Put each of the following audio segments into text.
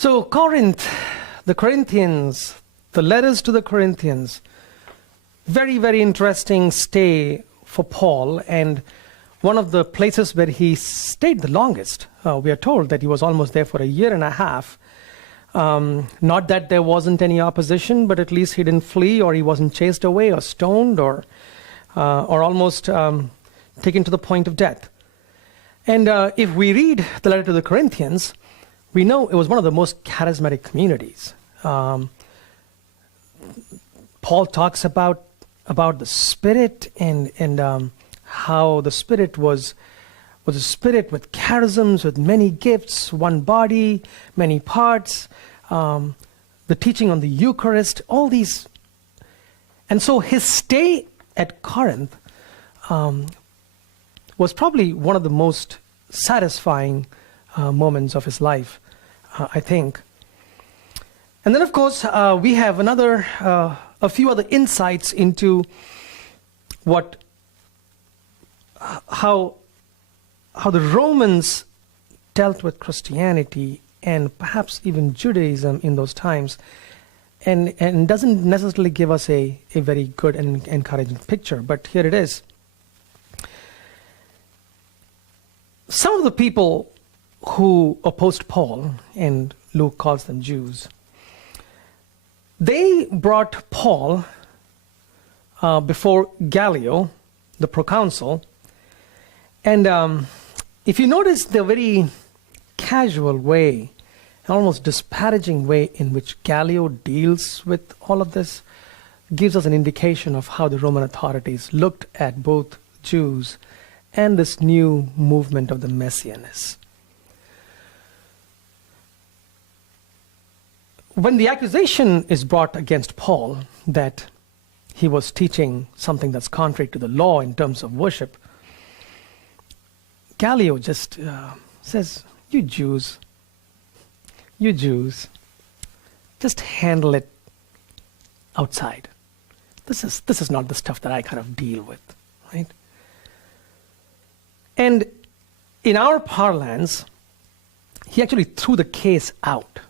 So Corinth, the Corinthians, the letters to the Corinthians, very, very interesting stay for Paul, and one of the places where he stayed the longest. We are told that he was almost there for a year and a half. Not that there wasn't any opposition, but at least he didn't flee, or he wasn't chased away or stoned, or almost taken to the point of death. And if we read the letter to the Corinthians, we know it was one of the most charismatic communities. Paul talks about the Spirit and how the Spirit was a spirit with charisms, with many gifts, one body, many parts, the teaching on the Eucharist, all these. And so his stay at Corinth was probably one of the most satisfying moments of his life, I think. And then, of course, we have a few other insights into how the Romans dealt with Christianity and perhaps even Judaism in those times, and doesn't necessarily give us a very good and encouraging picture, but here it is. Some of the people who opposed Paul, and Luke calls them Jews, they brought Paul before Gallio, the proconsul, and if you notice the very casual way, almost disparaging way in which Gallio deals with all of this, gives us an indication of how the Roman authorities looked at both Jews and this new movement of the Messianists. When the accusation is brought against Paul that he was teaching something that's contrary to the law in terms of worship, Gallio just says, you Jews, just handle it outside. This is not the stuff that I kind of deal with, right? And in our parlance, he actually threw the case out.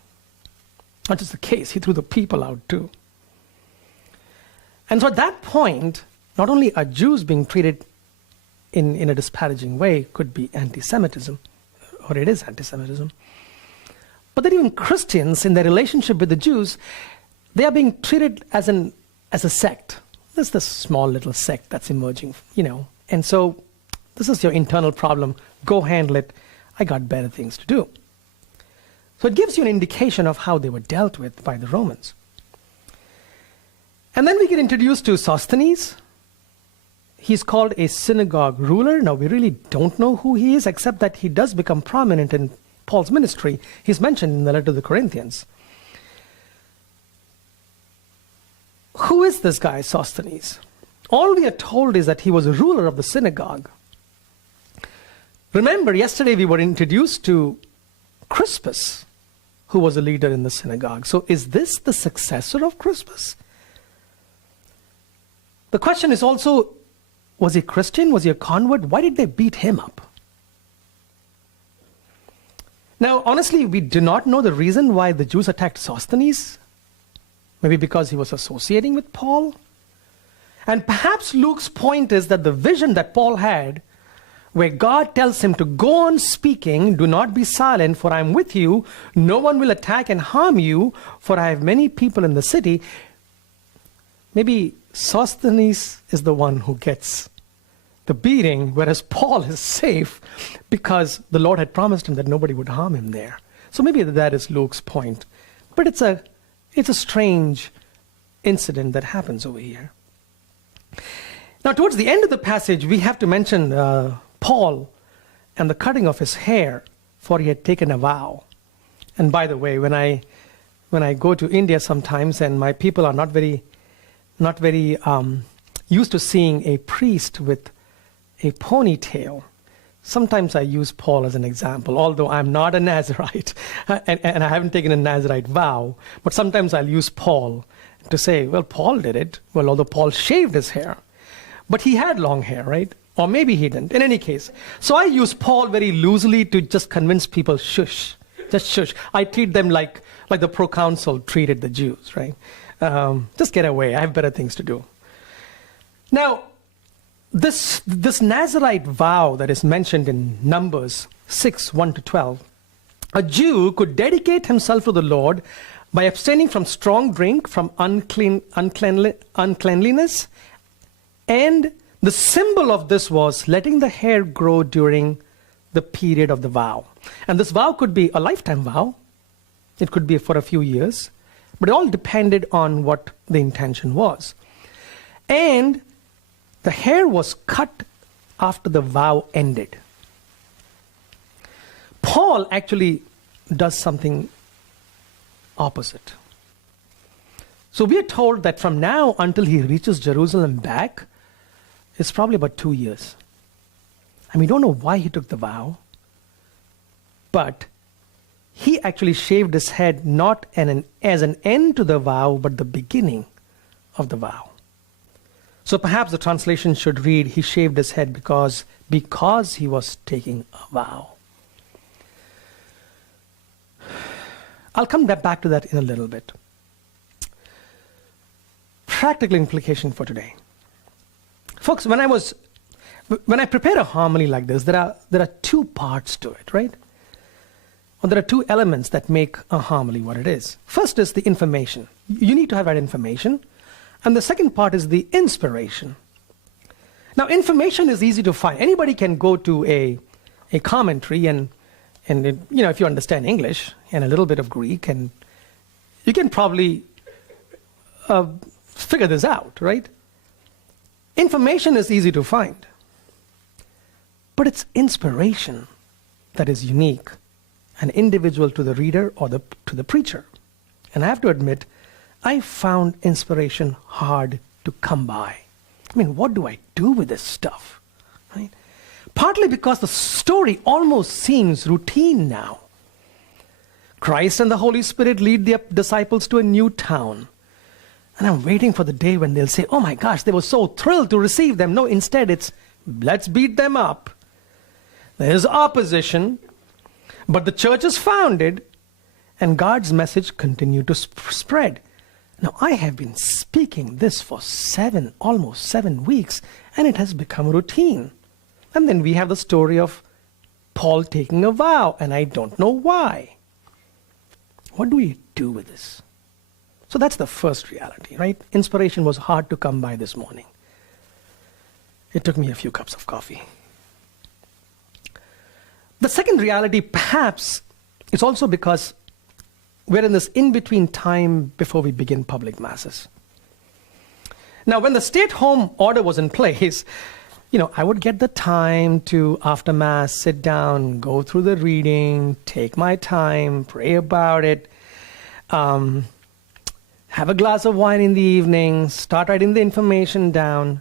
Not just the case, he threw the people out too. And so at that point, not only are Jews being treated in a disparaging way, could be anti-Semitism, or it is anti-Semitism, but then even Christians in their relationship with the Jews, they are being treated as a sect. There's this small little sect that's emerging, and so this is your internal problem. Go handle it. I got better things to do. So it gives you an indication of how they were dealt with by the Romans. And then we get introduced to Sosthenes. He's called a synagogue ruler. Now, we really don't know who he is, except that he does become prominent in Paul's ministry. He's mentioned in the letter to the Corinthians. Who is this guy, Sosthenes? All we are told is that he was a ruler of the synagogue. Remember, yesterday we were introduced to Crispus, who was a leader in the synagogue. So is this the successor of Crispus? The question is also, was he Christian? Was he a convert? Why did they beat him up? Now, honestly, we do not know the reason why the Jews attacked Sosthenes. Maybe because he was associating with Paul. And perhaps Luke's point is that the vision that Paul had, where God tells him to go on speaking, do not be silent, for I am with you. No one will attack and harm you, for I have many people in the city. Maybe Sosthenes is the one who gets the beating, whereas Paul is safe because the Lord had promised him that nobody would harm him there. So maybe that is Luke's point. But it's a strange incident that happens over here. Now, towards the end of the passage, we have to mention Paul and the cutting of his hair, for he had taken a vow. And by the way, when I go to India sometimes, and my people are not very used to seeing a priest with a ponytail, sometimes I use Paul as an example, although I'm not a Nazirite and I haven't taken a Nazirite vow, but sometimes I'll use Paul to say, well, Paul did it. Well, although Paul shaved his hair, but he had long hair, right? Or maybe he didn't. In any case, so I use Paul very loosely to just convince people, shush, Just shush. I treat them like the proconsul treated the Jews, right? Just get away. I have better things to do. Now, this Nazirite vow that is mentioned in Numbers 6, 1-12, a Jew could dedicate himself to the Lord by abstaining from strong drink, from uncleanliness, and the symbol of this was letting the hair grow during the period of the vow. And this vow could be a lifetime vow. It could be for a few years, but it all depended on what the intention was. And the hair was cut after the vow ended. Paul actually does something opposite. So we are told that from now until he reaches Jerusalem back, it's probably about 2 years. And we don't know why he took the vow, but he actually shaved his head not as an end to the vow, but the beginning of the vow. So perhaps the translation should read, he shaved his head because he was taking a vow. I'll come back to that in a little bit. Practical implication for today. Folks, when I prepare a homily like this, there are two parts to it, right? Or there are two elements that make a homily what it is. First is the information. You need to have that information. And the second part is the inspiration. Now, information is easy to find. Anybody can go to a commentary and if you understand English and a little bit of Greek, and you can probably figure this out, right? Information is easy to find. But it's inspiration that is unique and individual to the reader or to the preacher. And I have to admit, I found inspiration hard to come by. I mean, what do I do with this stuff? Right? Partly because the story almost seems routine now. Christ and the Holy Spirit lead the disciples to a new town. And I'm waiting for the day when they'll say, oh my gosh, they were so thrilled to receive them. No, instead it's, let's beat them up. There's opposition, but the church is founded and God's message continued to spread. Now, I have been speaking this for almost 7 weeks, and it has become routine. And then we have the story of Paul taking a vow, and I don't know why. What do we do with this? So that's the first reality, right? Inspiration was hard to come by this morning. It took me a few cups of coffee. The second reality, perhaps, is also because we're in this in-between time before we begin public masses. Now, when the stay-at-home order was in place, I would get the time to, after Mass, sit down, go through the reading, take my time, pray about it, have a glass of wine in the evening, start writing the information down.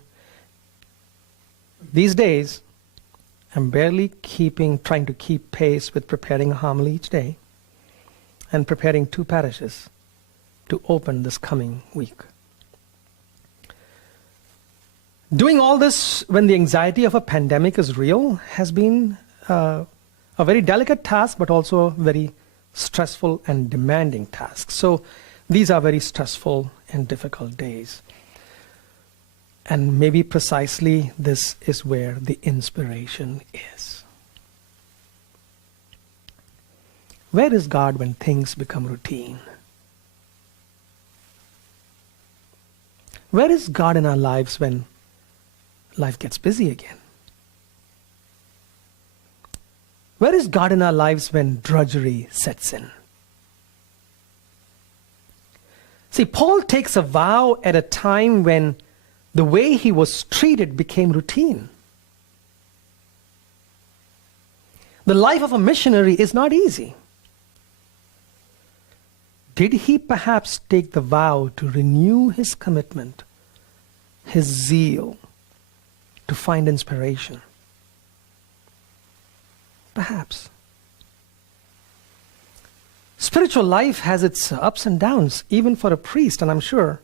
These days, I'm barely trying to keep pace with preparing a homily each day and preparing 2 parishes to open this coming week. Doing all this when the anxiety of a pandemic is real has been a very delicate task, but also a very stressful and demanding task. So these are very stressful and difficult days. And maybe precisely this is where the inspiration is. Where is God when things become routine? Where is God in our lives when life gets busy again? Where is God in our lives when drudgery sets in? See, Paul takes a vow at a time when the way he was treated became routine. The life of a missionary is not easy. Did he perhaps take the vow to renew his commitment, his zeal, to find inspiration? Perhaps. Spiritual life has its ups and downs, even for a priest, and I'm sure,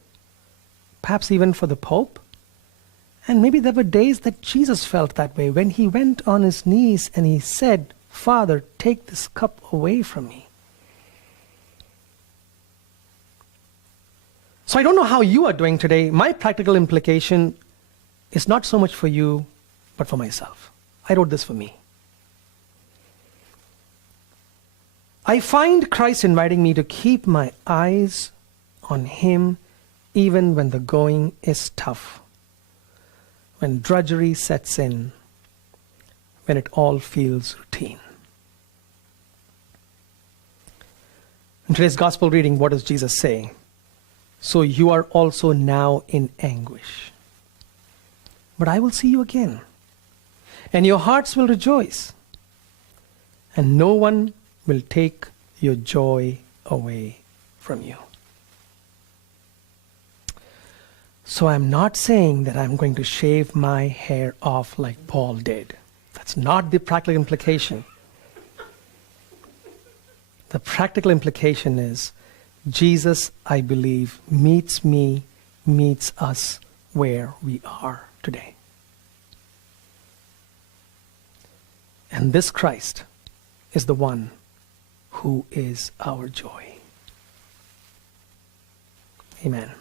perhaps even for the Pope. And maybe there were days that Jesus felt that way when he went on his knees and he said, Father, take this cup away from me. So I don't know how you are doing today. My practical implication is not so much for you, but for myself. I wrote this for me. I find Christ inviting me to keep my eyes on Him even when the going is tough, when drudgery sets in, when it all feels routine. In today's gospel reading, what does Jesus say? So you are also now in anguish. But I will see you again, and your hearts will rejoice, and no one will take your joy away from you. So I'm not saying that I'm going to shave my hair off like Paul did. That's not the practical implication. The practical implication is Jesus, I believe, meets us where we are today. And this Christ is the one who is our joy. Amen.